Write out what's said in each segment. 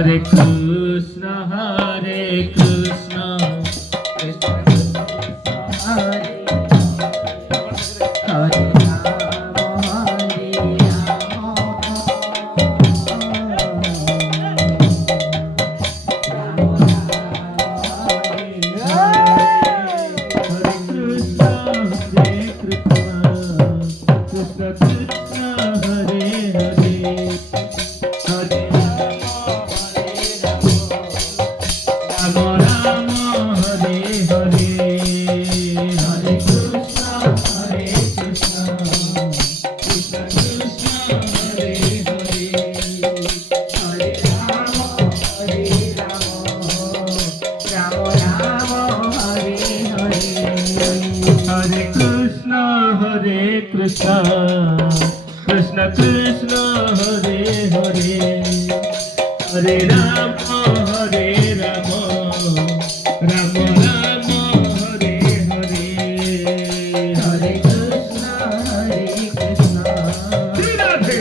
Hare Krishna, Hare Krishna, Krishna Krishna, Hare Hare Rama, Hare Rama, Krishna, Krishna Krishna, Hare Hare, Hare Rama, Hare Rama, Rama Rama, Hare Hare, Hare Krishna, Hare Krishna, Krishna Hare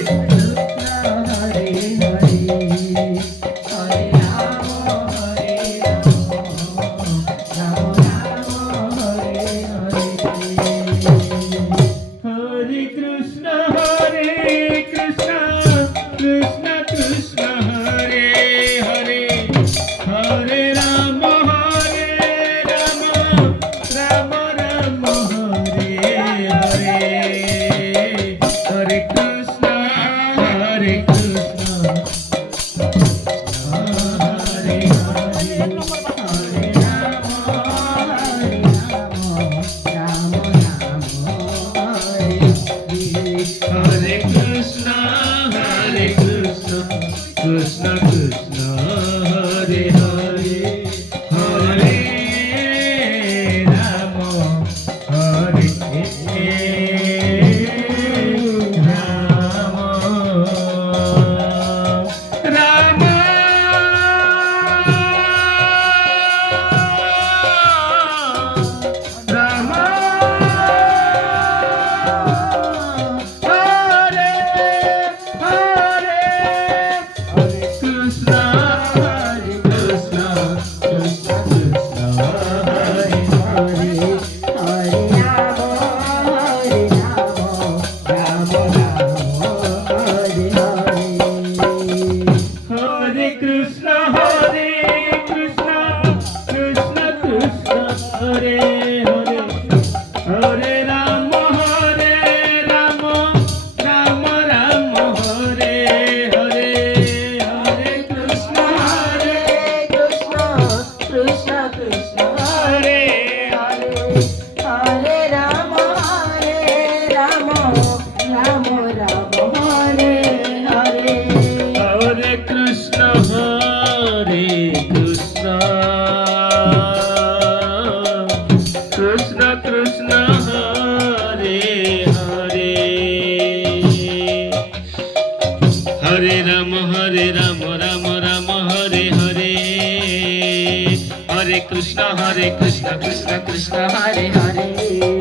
Hare, Hare Rama, Hare Rama, Rama Rama, Hare Hare. Hare Krishna, Krishna Krishna, Hare Hare, Hare Rama, Rama Rama, Hare Hare, Hare Krishna, Hare Krishna, Hare Hare, Hare Rama, Rama Rama, Hare Krishna, Krishna Krishna, Hare Hare, Hare Rama, Hare Rama, Rama, Krishna Krishna, Hare Hare, Hare Rama, Rama Rama, Hare Hare, Hare Krishna, Krishna Krishna, Hare Hare.